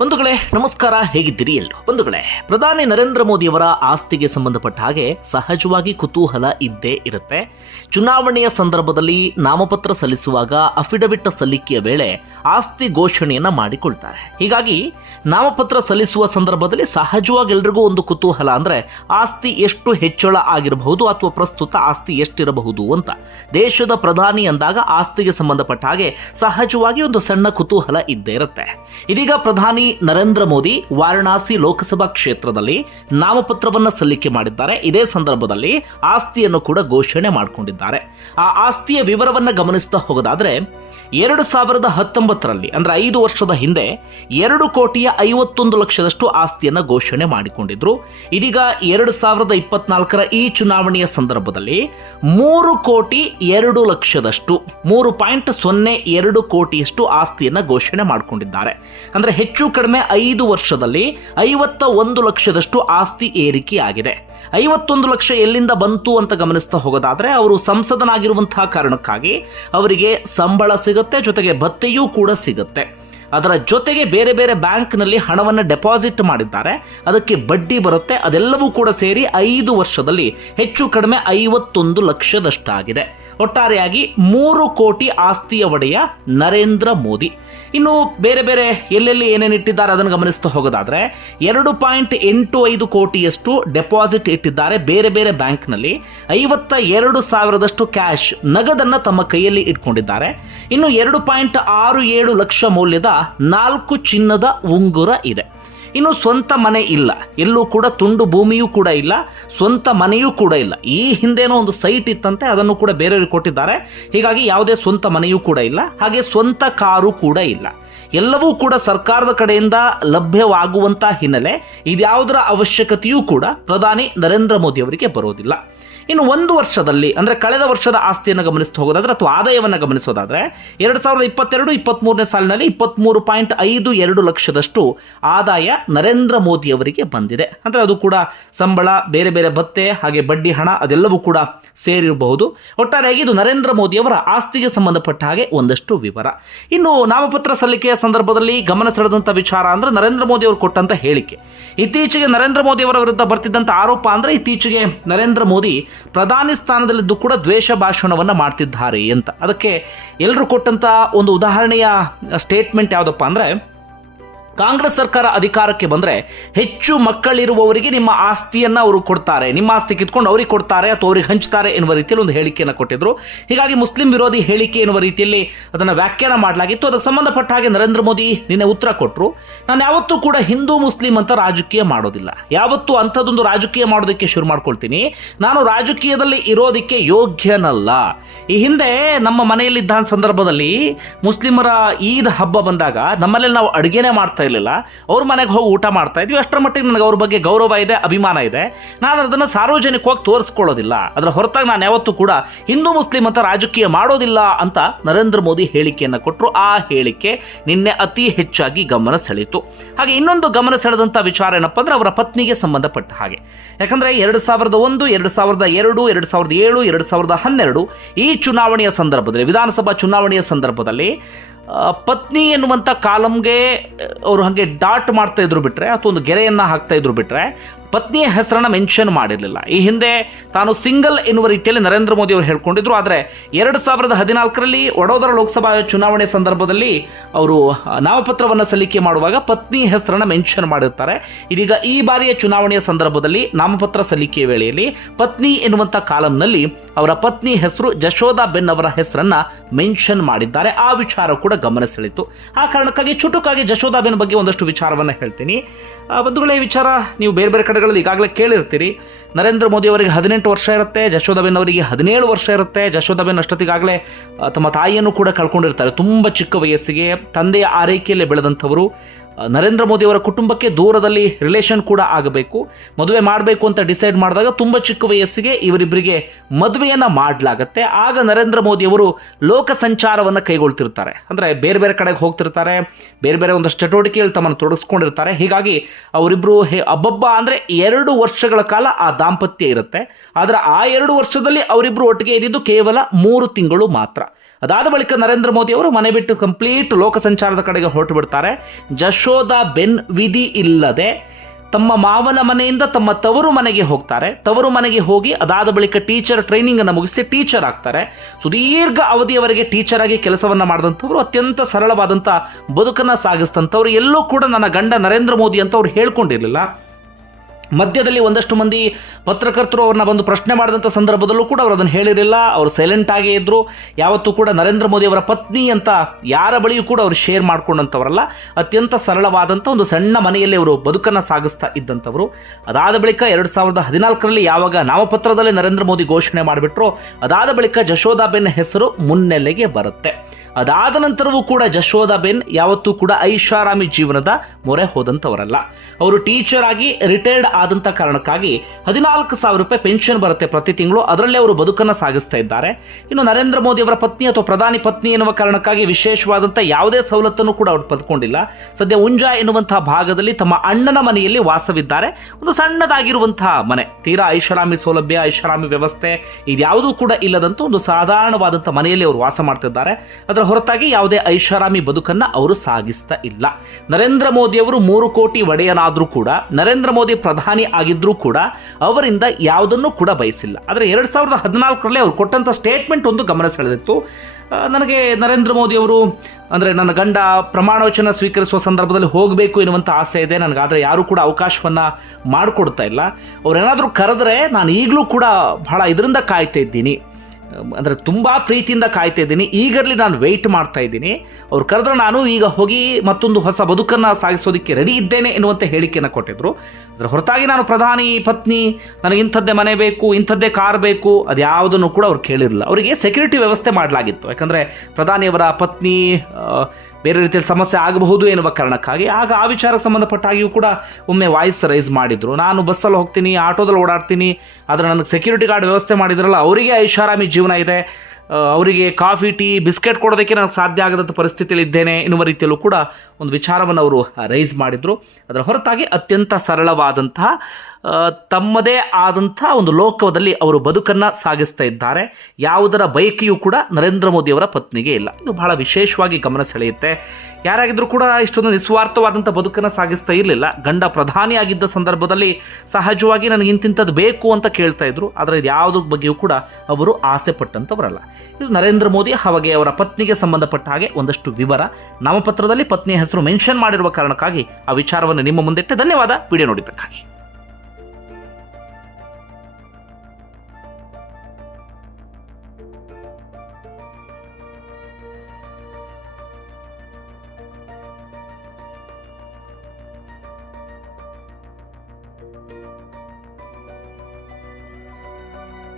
ಬಂಧುಗಳೇ, ನಮಸ್ಕಾರ. ಹೇಗಿದ್ದೀರಿ ಎಲ್ರು ಬಂಧುಗಳೇ, ಪ್ರಧಾನಿ ನರೇಂದ್ರ ಮೋದಿಯವರ ಆಸ್ತಿಗೆ ಸಂಬಂಧಪಟ್ಟ ಹಾಗೆ ಸಹಜವಾಗಿ ಕುತೂಹಲ ಇದ್ದೇ ಇರುತ್ತೆ. ಚುನಾವಣೆಯ ಸಂದರ್ಭದಲ್ಲಿ ನಾಮಪತ್ರ ಸಲ್ಲಿಸುವಾಗ ಅಫಿಡವಿಟ್ ಸಲ್ಲಿಕೆಯ ವೇಳೆ ಆಸ್ತಿ ಘೋಷಣೆಯನ್ನ ಮಾಡಿಕೊಳ್ತಾರೆ. ಹೀಗಾಗಿ ನಾಮಪತ್ರ ಸಲ್ಲಿಸುವ ಸಂದರ್ಭದಲ್ಲಿ ಸಹಜವಾಗಿ ಎಲ್ರಿಗೂ ಒಂದು ಕುತೂಹಲ ಅಂದ್ರೆ ಆಸ್ತಿ ಎಷ್ಟು ಹೆಚ್ಚಳ ಆಗಿರಬಹುದು ಅಥವಾ ಪ್ರಸ್ತುತ ಆಸ್ತಿ ಎಷ್ಟಿರಬಹುದು ಅಂತ. ದೇಶದ ಪ್ರಧಾನಿ ಅಂದಾಗ ಆಸ್ತಿಗೆ ಸಂಬಂಧಪಟ್ಟ ಹಾಗೆ ಸಹಜವಾಗಿ ಒಂದು ಸಣ್ಣ ಕುತೂಹಲ ಇದ್ದೇ ಇರುತ್ತೆ. ಇದೀಗ ಪ್ರಧಾನಿ ನರೇಂದ್ರ ಮೋದಿ ವಾರಣಾಸಿ ಲೋಕಸಭಾ ಕ್ಷೇತ್ರದಲ್ಲಿ ನಾಮಪತ್ರವನ್ನ ಸಲ್ಲಿಕೆ ಮಾಡಿದ್ದಾರೆ. ಇದೇ ಸಂದರ್ಭದಲ್ಲಿ ಆಸ್ತಿಯನ್ನು ಕೂಡ ಘೋಷಣೆ ಮಾಡಿಕೊಂಡಿದ್ದಾರೆ. ಆ ಆಸ್ತಿಯ ವಿವರವನ್ನ ಗಮನಿಸ್ತಾ ಹೋಗೋದಾದ್ರೆ, ಎರಡು ಸಾವಿರದ ಹತ್ತೊಂಬತ್ತರಲ್ಲಿ, ಅಂದ್ರೆ ಐದು ವರ್ಷದ ಹಿಂದೆ ಎರಡು ಕೋಟಿಯ ಐವತ್ತೊಂದು ಲಕ್ಷದಷ್ಟು ಆಸ್ತಿಯನ್ನ ಘೋಷಣೆ ಮಾಡಿಕೊಂಡಿದ್ರು. ಇದೀಗ ಎರಡು ಸಾವಿರದ ಇಪ್ಪತ್ನಾಲ್ಕರ ಈ ಚುನಾವಣೆಯ ಸಂದರ್ಭದಲ್ಲಿ ಮೂರು ಕೋಟಿ ಎರಡು ಲಕ್ಷದಷ್ಟು, ಮೂರು ಪಾಯಿಂಟ್ ಸೊನ್ನೆ ಎರಡು ಕೋಟಿಯಷ್ಟು ಆಸ್ತಿಯನ್ನ ಘೋಷಣೆ ಮಾಡಿಕೊಂಡಿದ್ದಾರೆ. ಅಂದ್ರೆ ಹೆಚ್ಚು ಕಡಿಮೆ ಐದು ವರ್ಷದಲ್ಲಿ ಐವತ್ತ ಒಂದು ಲಕ್ಷದಷ್ಟು ಆಸ್ತಿ ಏರಿಕೆಯಾಗಿದೆ. ಐವತ್ತೊಂದು ಲಕ್ಷ ಎಲ್ಲಿಂದ ಬಂತು ಅಂತ ಗಮನಿಸ್ತಾ ಹೋಗೋದಾದ್ರೆ ಅವರು ಸಂಸದನಾಗಿರುವಂತಹ ಕಾರಣಕ್ಕಾಗಿ ಅವರಿಗೆ ಸಂಬಳ ಸಿಗುತ್ತೆ, ಜೊತೆಗೆ ಭತ್ತೆಯೂ ಕೂಡ ಸಿಗುತ್ತೆ. ಅದರ ಜೊತೆಗೆ ಬೇರೆ ಬೇರೆ ಬ್ಯಾಂಕ್ನಲ್ಲಿ ಹಣವನ್ನು ಡೆಪಾಸಿಟ್ ಮಾಡಿದ್ದಾರೆ. ಅದಕ್ಕೆ ಬಡ್ಡಿ ಬರುತ್ತೆ, ಅದೆಲ್ಲವೂ ಕೂಡ ಸೇರಿ ಐದು ವರ್ಷದಲ್ಲಿ ಹೆಚ್ಚು ಕಡಿಮೆ ಐವತ್ತೊಂದು ಲಕ್ಷದಷ್ಟಾಗಿದೆ. ಒಟ್ಟಾರೆಯಾಗಿ ಮೂರು ಕೋಟಿ ಆಸ್ತಿಯ ಒಡೆಯ ನರೇಂದ್ರ ಮೋದಿ. ಇನ್ನು ಬೇರೆ ಬೇರೆ ಎಲ್ಲೆಲ್ಲಿ ಏನೇನು ಇಟ್ಟಿದ್ದಾರೆ ಅದನ್ನು ಗಮನಿಸ್ತಾ ಹೋಗೋದಾದ್ರೆ, ಎರಡು ಪಾಯಿಂಟ್ ಎಂಟು ಐದು ಕೋಟಿಯಷ್ಟು ಡೆಪಾಸಿಟ್ ಇಟ್ಟಿದ್ದಾರೆ ಬೇರೆ ಬೇರೆ ಬ್ಯಾಂಕ್ನಲ್ಲಿ. ಐವತ್ತ ಎರಡು ಸಾವಿರದಷ್ಟು ಕ್ಯಾಶ್ ನಗದನ್ನು ತಮ್ಮ ಕೈಯಲ್ಲಿ ಇಟ್ಕೊಂಡಿದ್ದಾರೆ. ಇನ್ನು ಎರಡು ಪಾಯಿಂಟ್ ಆರು ಏಳು ಲಕ್ಷ ಮೌಲ್ಯದ ನಾಲ್ಕು ಚಿನ್ನದ ಉಂಗುರ ಇದೆ. ಇನ್ನು ಸ್ವಂತ ಮನೆ ಇಲ್ಲ. ಎಲ್ಲೂ ಕೂಡ ತುಂಡು ಭೂಮಿಯೂ ಕೂಡ ಇಲ್ಲ. ಸ್ವಂತ ಮನೆಯೂ ಕೂಡ ಇಲ್ಲ. ಈ ಹಿಂದೆನೋ ಒಂದು ಸೈಟ್ ಇತ್ತಂತೆ, ಅದನ್ನು ಕೂಡ ಬೇರೆಯವ್ರಿಗೆ ಕೊಟ್ಟಿದ್ದಾರೆ. ಹೀಗಾಗಿ ಯಾವುದೇ ಸ್ವಂತ ಮನೆಯೂ ಕೂಡ ಇಲ್ಲ. ಹಾಗೆ ಸ್ವಂತ ಕಾರು ಕೂಡ ಇಲ್ಲ. ಎಲ್ಲವೂ ಕೂಡ ಸರ್ಕಾರದ ಕಡೆಯಿಂದ ಲಭ್ಯವಾಗುವಂತಹ ಹಿನ್ನೆಲೆ ಇದ್ಯಾವುದರ ಅವಶ್ಯಕತೆಯೂ ಕೂಡ ಪ್ರಧಾನಿ ನರೇಂದ್ರ ಮೋದಿ ಅವರಿಗೆ ಬರೋದಿಲ್ಲ. ಇನ್ನು ಒಂದು ವರ್ಷದಲ್ಲಿ, ಅಂದರೆ ಕಳೆದ ವರ್ಷದ ಆಸ್ತಿಯನ್ನು ಗಮನಿಸ್ತಾ ಹೋಗೋದಾದರೆ ಅಥವಾ ಆದಾಯವನ್ನು ಗಮನಿಸೋದಾದರೆ, ಎರಡು ಸಾವಿರದ ಇಪ್ಪತ್ತೆರಡು ಇಪ್ಪತ್ತ್ಮೂರನೇ ಸಾಲಿನಲ್ಲಿ ಇಪ್ಪತ್ತ್ಮೂರು ಪಾಯಿಂಟ್ ಐದು ಎರಡು ಲಕ್ಷದಷ್ಟು ಆದಾಯ ನರೇಂದ್ರ ಮೋದಿ ಅವರಿಗೆ ಬಂದಿದೆ. ಅಂದರೆ ಅದು ಕೂಡ ಸಂಬಳ, ಬೇರೆ ಬೇರೆ ಭತ್ತೆ, ಹಾಗೆ ಬಡ್ಡಿ, ಹಣ, ಅದೆಲ್ಲವೂ ಕೂಡ ಸೇರಿರಬಹುದು. ಒಟ್ಟಾರೆಯಾಗಿ ಇದು ನರೇಂದ್ರ ಮೋದಿಯವರ ಆಸ್ತಿಗೆ ಸಂಬಂಧಪಟ್ಟ ಹಾಗೆ ಒಂದಷ್ಟು ವಿವರ. ಇನ್ನು ನಾಮಪತ್ರ ಸಲ್ಲಿಕೆಯ ಸಂದರ್ಭದಲ್ಲಿ ಗಮನ ಸೆಳೆದಂಥ ವಿಚಾರ ಅಂದ್ರೆ ನರೇಂದ್ರ ಮೋದಿ ಅವರು ಕೊಟ್ಟಂತ ಹೇಳಿಕೆ. ಇತ್ತೀಚೆಗೆ ನರೇಂದ್ರ ಮೋದಿ ಅವರ ವಿರುದ್ಧ ಬರ್ತಿದ್ದಂಥ ಆರೋಪ ಅಂದರೆ ಇತ್ತೀಚೆಗೆ ನರೇಂದ್ರ ಮೋದಿ ಪ್ರಧಾನಿ ಸ್ಥಾನದಲ್ಲಿದ್ದು ಕೂಡ ದ್ವೇಷ ಭಾಷಣವನ್ನು ಮಾಡ್ತಿದ್ದಾರೆ ಅಂತ. ಅದಕ್ಕೆ ಎಲ್ಲರೂ ಕೊಟ್ಟಂಥ ಒಂದು ಉದಾಹರಣೆಯ ಸ್ಟೇಟ್ಮೆಂಟ್ ಯಾವುದಪ್ಪ ಅಂದ್ರೆ ಕಾಂಗ್ರೆಸ್ ಸರ್ಕಾರ ಅಧಿಕಾರಕ್ಕೆ ಬಂದರೆ ಹೆಚ್ಚು ಮಕ್ಕಳಿರುವವರಿಗೆ ನಿಮ್ಮ ಆಸ್ತಿಯನ್ನು ಅವರು ಕೊಡ್ತಾರೆ. ನಿಮ್ಮ ಆಸ್ತಿ ಕಿತ್ಕೊಂಡು ಅವ್ರಿಗೆ ಕೊಡ್ತಾರೆ ಅಥವಾ ಅವ್ರಿಗೆ ಹಂಚ್ತಾರೆ ಎನ್ನುವ ರೀತಿಯಲ್ಲಿ ಒಂದು ಹೇಳಿಕೆಯನ್ನು ಕೊಟ್ಟಿದ್ರು. ಹೀಗಾಗಿ ಮುಸ್ಲಿಂ ವಿರೋಧಿ ಹೇಳಿಕೆ ಎನ್ನುವ ರೀತಿಯಲ್ಲಿ ಅದನ್ನು ವ್ಯಾಖ್ಯಾನ ಮಾಡಲಾಗಿತ್ತು. ಅದಕ್ಕೆ ಸಂಬಂಧಪಟ್ಟ ಹಾಗೆ ನರೇಂದ್ರ ಮೋದಿ ನಿನ್ನೆ ಉತ್ತರ ಕೊಟ್ಟರು ನಾನು ಯಾವತ್ತೂ ಕೂಡ ಹಿಂದೂ ಮುಸ್ಲಿಂ ಅಂತ ರಾಜಕೀಯ ಮಾಡೋದಿಲ್ಲ. ಯಾವತ್ತೂ ಅಂಥದ್ದೊಂದು ರಾಜಕೀಯ ಮಾಡೋದಕ್ಕೆ ಶುರು ಮಾಡ್ಕೊಳ್ತೀನಿ. ನಾನು ರಾಜಕೀಯದಲ್ಲಿ ಇರೋದಕ್ಕೆ ಯೋಗ್ಯನಲ್ಲ. ಈ ಹಿಂದೆ ನಮ್ಮ ಮನೆಯಲ್ಲಿದ್ದ ಸಂದರ್ಭದಲ್ಲಿ ಮುಸ್ಲಿಮರ ಈದ್ ಹಬ್ಬ ಬಂದಾಗ ನಮ್ಮಲ್ಲಿ ನಾವು ಅಡುಗೆನೇ ಮಾಡ್ತಾ ಇರಲಿಲ್ಲ. ಅವ್ರ ಮನೆಗೆ ಹೋಗಿ ಊಟ ಮಾಡ್ತಾ ಇದ್ವಿ. ಅಷ್ಟರ ಮಟ್ಟಿಗೆ ನನಗೆ ಅವ್ರ ಬಗ್ಗೆ ಗೌರವ ಇದೆ, ಅಭಿಮಾನ ಇದೆ. ನಾನು ಅದನ್ನು ಸಾರ್ವಜನಿಕವಾಗಿ ತೋರಿಸ್ಕೊಳ್ಳೋದಿಲ್ಲ. ಅದರ ಹೊರತಾಗಿ ನಾನು ಯಾವತ್ತೂ ಕೂಡ ಹಿಂದೂ, ಮುಸ್ಲಿಂ ಅಂತ ರಾಜಕೀಯ ಮಾಡೋದಿಲ್ಲ ಅಂತ ನರೇಂದ್ರ ಮೋದಿ ಹೇಳಿಕೆಯನ್ನು ಕೊಟ್ಟರು ಆ ಹೇಳಿಕೆ ನಿನ್ನೆ ಅತಿ ಹೆಚ್ಚಾಗಿ ಗಮನ ಸೆಳೀತು. ಹಾಗೆ ಇನ್ನೊಂದು ಗಮನ ಸೆಳೆದಂಥ ವಿಚಾರ ಏನಪ್ಪ ಅಂದರೆ ಅವರ ಪತ್ನಿಗೆ ಸಂಬಂಧಪಟ್ಟ ಹಾಗೆ. ಯಾಕಂದರೆ ಎರಡು ಸಾವಿರದ ಒಂದು, ಎರಡು ಸಾವಿರದ ಎರಡು ಎರಡು ಸಾವಿರದ ಏಳು, ಎರಡು ಸಾವಿರದ ಹನ್ನೆರಡು ಈ ಚುನಾವಣೆಯ ಸಂದರ್ಭದಲ್ಲಿ, ವಿಧಾನಸಭಾ ಚುನಾವಣೆಯ ಸಂದರ್ಭದಲ್ಲಿ ಪತ್ನಿ ಎನ್ನುವಂಥ ಕಾಲಮ್ಗೆ ಅವರು ಹಾಗೆ ಡಾಟ್ ಮಾಡ್ತಾ ಇದ್ರು ಬಿಟ್ಟರೆ ಅಥವಾ ಒಂದು ಗೆರೆಯನ್ನು ಹಾಕ್ತಾ ಇದ್ರು ಬಿಟ್ರೆ ಪತ್ನಿಯ ಹೆಸರನ್ನ ಮೆನ್ಷನ್ ಮಾಡಿರಲಿಲ್ಲ. ಈ ಹಿಂದೆ ತಾನು ಸಿಂಗಲ್ ಎನ್ನುವ ರೀತಿಯಲ್ಲಿ ನರೇಂದ್ರ ಮೋದಿ ಅವರು ಹೇಳ್ಕೊಂಡಿದ್ರು. ಆದರೆ ಎರಡು ಸಾವಿರದ ಹದಿನಾಲ್ಕರಲ್ಲಿ ವಡೋದರ ಲೋಕಸಭಾ ಚುನಾವಣೆ ಸಂದರ್ಭದಲ್ಲಿ ಅವರು ನಾಮಪತ್ರವನ್ನು ಸಲ್ಲಿಕೆ ಮಾಡುವಾಗ ಪತ್ನಿ ಹೆಸರನ್ನ ಮೆನ್ಷನ್ ಮಾಡಿರ್ತಾರೆ. ಇದೀಗ ಈ ಬಾರಿಯ ಚುನಾವಣೆಯ ಸಂದರ್ಭದಲ್ಲಿ ನಾಮಪತ್ರ ಸಲ್ಲಿಕೆ ವೇಳೆಯಲ್ಲಿ ಪತ್ನಿ ಎನ್ನುವಂಥ ಕಾಲಂನಲ್ಲಿ ಅವರ ಪತ್ನಿ ಹೆಸರು ಜಶೋದಾ ಬೆನ್ ಅವರ ಹೆಸರನ್ನ ಮೆನ್ಷನ್ ಮಾಡಿದ್ದಾರೆ. ಆ ವಿಚಾರ ಕೂಡ ಗಮನ ಸೆಳೆಯಿತು. ಆ ಕಾರಣಕ್ಕಾಗಿ, ಚುಟುಕಾಗಿ ಜಶೋದಾ ಬೆನ್ ಬಗ್ಗೆ ಒಂದಷ್ಟು ವಿಚಾರವನ್ನು ಹೇಳ್ತೀನಿ. ಬಂಧುಗಳೇ ವಿಚಾರ ನೀವು ಬೇರೆ ಬೇರೆ ಕಡೆಗಳಲ್ಲಿ ಈಗಾಗಲೇ ಕೇಳಿರ್ತೀರಿ, ನರೇಂದ್ರ ಮೋದಿ ಅವರಿಗೆ ಹದಿನೆಂಟು ವರ್ಷ ಇರುತ್ತೆ ಜಶೋದಾಬೆನ್ ಅವರಿಗೆ ಹದಿನೇಳು ವರ್ಷ ಇರುತ್ತೆ ಜಶೋದಾಬೆನ್ ಅಷ್ಟೊತ್ತಿಗಾಗಲೇ ತಮ್ಮ ತಾಯಿಯನ್ನು ಕೂಡ ಕಳ್ಕೊಂಡಿರ್ತಾರೆ. ತುಂಬ ಚಿಕ್ಕ ವಯಸ್ಸಿಗೆ ತಂದೆಯ ಆರೈಕೆಯಲ್ಲಿ ಬೆಳೆದಂಥವರು. ನರೇಂದ್ರ ಮೋದಿಯವರ ಕುಟುಂಬಕ್ಕೆ ದೂರದಲ್ಲಿ ರಿಲೇಷನ್ ಕೂಡ ಆಗಬೇಕು. ಮದುವೆ ಮಾಡಬೇಕು ಅಂತ ಡಿಸೈಡ್ ಮಾಡಿದಾಗ ತುಂಬ ಚಿಕ್ಕ ವಯಸ್ಸಿಗೆ ಇವರಿಬ್ಬರಿಗೆ ಮದುವೆಯನ್ನು ಮಾಡಲಾಗತ್ತೆ. ಆಗ ನರೇಂದ್ರ ಮೋದಿಯವರು ಲೋಕ ಸಂಚಾರವನ್ನು ಕೈಗೊಳ್ತಿರ್ತಾರೆ. ಅಂದರೆ ಬೇರೆ ಬೇರೆ ಕಡೆಗೆ ಹೋಗ್ತಿರ್ತಾರೆ, ಬೇರೆ ಬೇರೆ ಒಂದಷ್ಟು ಚಟುವಟಿಕೆಯಲ್ಲಿ ತಮ್ಮನ್ನು ತೊಡಗಿಸ್ಕೊಂಡಿರ್ತಾರೆ. ಹೀಗಾಗಿ ಅವರಿಬ್ಬರು ಹೇ ಅಬ್ಬಬ್ಬ ಅಂದರೆ ಎರಡು ವರ್ಷಗಳ ಕಾಲ ಆ ದಾಂಪತ್ಯ ಇರುತ್ತೆ. ಆದರೆ ಆ ಎರಡು ವರ್ಷದಲ್ಲಿ ಅವರಿಬ್ಬರು ಒಟ್ಟಿಗೆ ಇದ್ದಿದ್ದು ಕೇವಲ ಮೂರು ತಿಂಗಳು ಮಾತ್ರ. ಅದಾದ ಬಳಿಕ ನರೇಂದ್ರ ಮೋದಿ ಅವರು ಮನೆ ಬಿಟ್ಟು ಕಂಪ್ಲೀಟ್ ಲೋಕ ಸಂಚಾರದ ಕಡೆಗೆ ಹೊರಟು ಬಿಡ್ತಾರೆ. ಜಶೋ ಜಶೋದ ಬೆನ್ ವಿಧಿ ಇಲ್ಲದೆ ತಮ್ಮ ಮಾವನ ಮನೆಯಿಂದ ತಮ್ಮ ತವರು ಮನೆಗೆ ಹೋಗ್ತಾರೆ. ತವರು ಮನೆಗೆ ಹೋಗಿ ಅದಾದ ಬಳಿಕ ಟೀಚರ್ ಟ್ರೈನಿಂಗನ್ನು ಮುಗಿಸಿ ಟೀಚರ್ ಆಗ್ತಾರೆ. ಸುದೀರ್ಘ ಅವಧಿಯವರೆಗೆ ಟೀಚರ್ ಆಗಿ ಕೆಲಸವನ್ನು ಮಾಡಿದಂಥವ್ರು ಅತ್ಯಂತ ಸರಳವಾದಂಥ ಬದುಕನ್ನು ಸಾಗಿಸ್ತಂಥವ್ರು ಎಲ್ಲೂ ಕೂಡ ನನ್ನ ಗಂಡ ನರೇಂದ್ರ ಮೋದಿ ಅಂತ ಅವ್ರು ಹೇಳ್ಕೊಂಡಿರಲಿಲ್ಲ. ಮಧ್ಯದಲ್ಲಿ ಒಂದಷ್ಟು ಮಂದಿ ಪತ್ರಕರ್ತರು ಅವ್ರನ್ನ ಬಂದು ಪ್ರಶ್ನೆ ಮಾಡಿದಂಥ ಸಂದರ್ಭದಲ್ಲೂ ಕೂಡ ಅವರು ಅದನ್ನು ಹೇಳಿರಲಿಲ್ಲ. ಅವರು ಸೈಲೆಂಟ್ ಆಗೇ ಇದ್ದರು ಯಾವತ್ತೂ ಕೂಡ ನರೇಂದ್ರ ಮೋದಿ ಅವರ ಪತ್ನಿ ಅಂತ ಯಾರ ಬಳಿಯೂ ಕೂಡ ಅವರು ಶೇರ್ ಮಾಡ್ಕೊಂಡಂಥವರಲ್ಲ ಅತ್ಯಂತ ಸರಳವಾದಂಥ ಒಂದು ಸಣ್ಣ ಮನೆಯಲ್ಲಿ ಅವರು ಬದುಕನ್ನು ಸಾಗಿಸ್ತಾ ಇದ್ದಂಥವರು ಅದಾದ ಬಳಿಕ ಎರಡು ಸಾವಿರದ ಹದಿನಾಲ್ಕರಲ್ಲಿ ಯಾವಾಗ ನಾಮಪತ್ರದಲ್ಲಿ ನರೇಂದ್ರ ಮೋದಿ ಘೋಷಣೆ ಮಾಡಿಬಿಟ್ರು, ಅದಾದ ಬಳಿಕ ಜಶೋದಾಬೆನ್ ಹೆಸರು ಮುನ್ನೆಲೆಗೆ ಬರುತ್ತೆ. ಅದಾದ ನಂತರವೂ ಕೂಡ ಜಶೋದಾಬೆನ್ ಯಾವತ್ತೂ ಕೂಡ ಐಷಾರಾಮಿ ಜೀವನದ ಮೊರೆ ಹೋದಂಥವರಲ್ಲ. ಅವರು ಟೀಚರ್ ಆಗಿ ರಿಟೈರ್ಡ್ ಆದಂಥ ಕಾರಣಕ್ಕಾಗಿ ಹದಿನಾಲ್ಕು ಸಾವಿರ ರೂಪಾಯಿ ಪೆನ್ಷನ್ ಬರುತ್ತೆ ಪ್ರತಿ ತಿಂಗಳು. ಅದರಲ್ಲೇ ಅವರು ಬದುಕನ್ನು ಸಾಗಿಸ್ತಾ ಇದ್ದಾರೆ. ಇನ್ನು ನರೇಂದ್ರ ಮೋದಿ ಅವರ ಪತ್ನಿ ಅಥವಾ ಪ್ರಧಾನಿ ಪತ್ನಿ ಎನ್ನುವ ಕಾರಣಕ್ಕಾಗಿ ವಿಶೇಷವಾದಂಥ ಯಾವುದೇ ಸವಲತ್ತನ್ನು ಕೂಡ ಅವರು ಪಡ್ಕೊಂಡಿಲ್ಲ. ಸದ್ಯ ಉಂಜಾ ಎನ್ನುವಂತಹ ಭಾಗದಲ್ಲಿ ತಮ್ಮ ಅಣ್ಣನ ಮನೆಯಲ್ಲಿ ವಾಸವಿದ್ದಾರೆ. ಒಂದು ಸಣ್ಣದಾಗಿರುವಂತಹ ಮನೆ. ತೀರಾ ಐಷಾರಾಮಿ ಸೌಲಭ್ಯ, ಐಷಾರಾಮಿ ವ್ಯವಸ್ಥೆ ಇದ್ಯಾವುದೂ ಕೂಡ ಇಲ್ಲದಂತ ಒಂದು ಸಾಧಾರಣವಾದಂಥ ಮನೆಯಲ್ಲಿ ಅವರು ವಾಸ ಮಾಡ್ತಿದ್ದಾರೆ. ಅದರ ಹೊರತಾಗಿ ಯಾವುದೇ ಐಷಾರಾಮಿ ಬದುಕನ್ನ ಅವರು ಸಾಗಿಸ್ತಾ ಇಲ್ಲ. ನರೇಂದ್ರ ಮೋದಿ ಅವರು ಮೂರು ಕೋಟಿ ಒಡೆಯನಾದರೂ ಕೂಡ, ನರೇಂದ್ರ ಮೋದಿ ಪ್ರಧಾನಿ ಆಗಿದ್ದರೂ ಕೂಡ ಅವರಿಂದ ಯಾವುದನ್ನು ಕೂಡ ಬಯಸಿಲ್ಲ. ಆದರೆ ಎರಡು ಸಾವಿರದ ಹದಿನಾಲ್ಕರಲ್ಲಿ ಅವರು ಕೊಟ್ಟಂಥ ಸ್ಟೇಟ್ಮೆಂಟ್ ಒಂದು ಗಮನ ಸೆಳೆದಿತ್ತು ನನಗೆ ನರೇಂದ್ರ ಮೋದಿ ಅವರು ಅಂದರೆ ನನ್ನ ಗಂಡ ಪ್ರಮಾಣ ವಚನ ಸ್ವೀಕರಿಸುವ ಸಂದರ್ಭದಲ್ಲಿ ಹೋಗಬೇಕು ಎನ್ನುವಂಥ ಆಸೆ ಇದೆ. ನನಗಾದರೆ ಯಾರೂ ಕೂಡ ಅವಕಾಶವನ್ನು ಮಾಡಿಕೊಡ್ತಾ ಇಲ್ಲ. ಅವರೇನಾದರೂ ಕರೆದ್ರೆ ನಾನು ಈಗಲೂ ಕೂಡ ಬಹಳ ಇದರಿಂದ ಕಾಯ್ತಾ ಇದ್ದೀನಿ. ಅಂದರೆ ತುಂಬ ಪ್ರೀತಿಯಿಂದ ಕಾಯ್ತಾ ಇದ್ದೀನಿ. ಈಗರ್ಲಿ ನಾನು ವೆಯ್ಟ್ ಮಾಡ್ತಾ ಇದ್ದೀನಿ. ಅವ್ರು ಕರೆದ್ರೆ ನಾನು ಈಗ ಹೋಗಿ ಮತ್ತೊಂದು ಹೊಸ ಬದುಕನ್ನು ಸಾಗಿಸೋದಕ್ಕೆ ರೆಡಿ ಇದ್ದೇನೆ ಎನ್ನುವಂಥ ಹೇಳಿಕೆಯನ್ನು ಕೊಟ್ಟಿದ್ರು. ಅದರ ಹೊರತಾಗಿ ನಾನು ಪ್ರಧಾನಿ, ಪತ್ನಿ, ನನಗೆ ಇಂಥದ್ದೇ ಮನೆ ಬೇಕು, ಇಂಥದ್ದೇ ಕಾರ್ ಬೇಕು ಅದು ಯಾವುದನ್ನು ಕೂಡ ಅವ್ರು ಕೇಳಿರಲಿಲ್ಲ. ಅವರಿಗೆ ಸೆಕ್ಯೂರಿಟಿ ವ್ಯವಸ್ಥೆ ಮಾಡಲಾಗಿತ್ತು. ಯಾಕಂದರೆ ಪ್ರಧಾನಿಯವರ ಪತ್ನಿ ಬೇರೆ ರೀತಿಯಲ್ಲಿ ಸಮಸ್ಯೆ ಆಗಬಹುದು ಎನ್ನುವ ಕಾರಣಕ್ಕಾಗಿ, ಆಗ ಆ ವಿಚಾರಕ್ಕೆ ಸಂಬಂಧಪಟ್ಟಾಗಿಯೂ ಕೂಡ ಒಮ್ಮೆ ವಾಯ್ಸ್ ರೈಸ್ ಮಾಡಿದರು. ನಾನು ಬಸ್ಸಲ್ಲಿ ಹೋಗ್ತೀನಿ, ಆಟೋದಲ್ಲಿ ಓಡಾಡ್ತೀನಿ, ಆದರೆ ನನಗೆ ಸೆಕ್ಯೂರಿಟಿ ಗಾರ್ಡ್ ವ್ಯವಸ್ಥೆ ಮಾಡಿದ್ರಲ್ಲ, ಅವರಿಗೆ ಐಷಾರಾಮಿ ಜೀವನ ಇದೆ. ಅವರಿಗೆ ಕಾಫಿ, ಟೀ, ಬಿಸ್ಕೆಟ್ ಕೊಡೋದಕ್ಕೆ ನಾನು ಸಾಧ್ಯ ಆಗದಂಥ ಪರಿಸ್ಥಿತಿಯಲ್ಲಿ ಇದ್ದೇನೆ ಎನ್ನುವ ರೀತಿಯಲ್ಲೂ ಕೂಡ ಒಂದು ವಿಚಾರವನ್ನು ಅವರು ರೈಸ್ ಮಾಡಿದರು. ಅದರ ಹೊರತಾಗಿ ಅತ್ಯಂತ ಸರಳವಾದಂತಹ ತಮ್ಮದೇ ಆದಂಥ ಒಂದು ಲೋಕದಲ್ಲಿ ಅವರು ಬದುಕನ್ನು ಸಾಗಿಸ್ತಾ ಇದ್ದಾರೆ. ಯಾವುದರ ಬಯಕೆಯೂ ಕೂಡ ನರೇಂದ್ರ ಮೋದಿಯವರ ಪತ್ನಿಗೆ ಇಲ್ಲ. ಇದು ಬಹಳ ವಿಶೇಷವಾಗಿ ಗಮನ ಸೆಳೆಯುತ್ತೆ. ಯಾರಾಗಿದ್ರೂ ಕೂಡ ಇಷ್ಟೊಂದು ನಿಸ್ವಾರ್ಥವಾದಂಥ ಬದುಕನ್ನು ಸಾಗಿಸ್ತಾ ಇರಲಿಲ್ಲ. ಗಂಡ ಪ್ರಧಾನಿ ಆಗಿದ್ದ ಸಂದರ್ಭದಲ್ಲಿ ಸಹಜವಾಗಿ ನನಗೆ ಇಂತಿಂಥದ್ದು ಬೇಕು ಅಂತ ಕೇಳ್ತಾ ಇದ್ರು. ಆದರೆ ಇದು ಯಾವುದ್ರ ಬಗ್ಗೆಯೂ ಕೂಡ ಅವರು ಆಸೆ ಪಟ್ಟಂಥವರಲ್ಲ. ಇದು ನರೇಂದ್ರ ಮೋದಿ ಹಾಗೆ ಅವರ ಪತ್ನಿಗೆ ಸಂಬಂಧಪಟ್ಟ ಹಾಗೆ ಒಂದಷ್ಟು ವಿವರ ನಾಮಪತ್ರದಲ್ಲಿ ಪತ್ನಿಯ ಹೆಸರು ಮೆನ್ಷನ್ ಮಾಡಿರುವ ಕಾರಣಕ್ಕಾಗಿ ಆ ವಿಚಾರವನ್ನು ನಿಮ್ಮ ಮುಂದಿಟ್ಟೆ. ಧನ್ಯವಾದ. ವಿಡಿಯೋ ನೋಡಿದ್ದಕ್ಕಾಗಿ.